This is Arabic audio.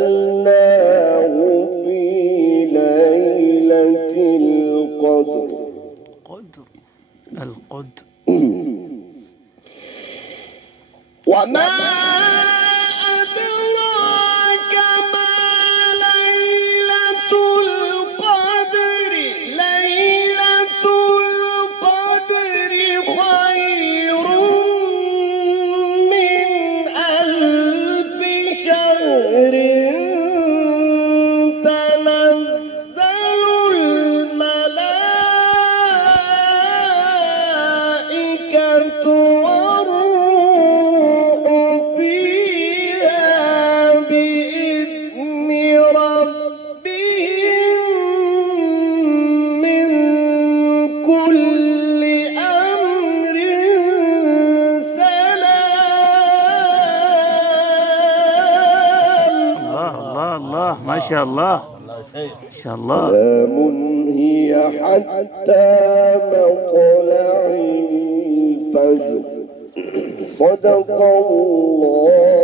أنزلناه في ليلة القدر. وما أدراك ما ليلة القدر. ليلة القدر خير من ألف شهر. تنزل الملائكة والروح فيها بإذن ربهم من كل أمر سلام. الله ما شاء الله سلام هي حتى مطلع الفجر. صدق الله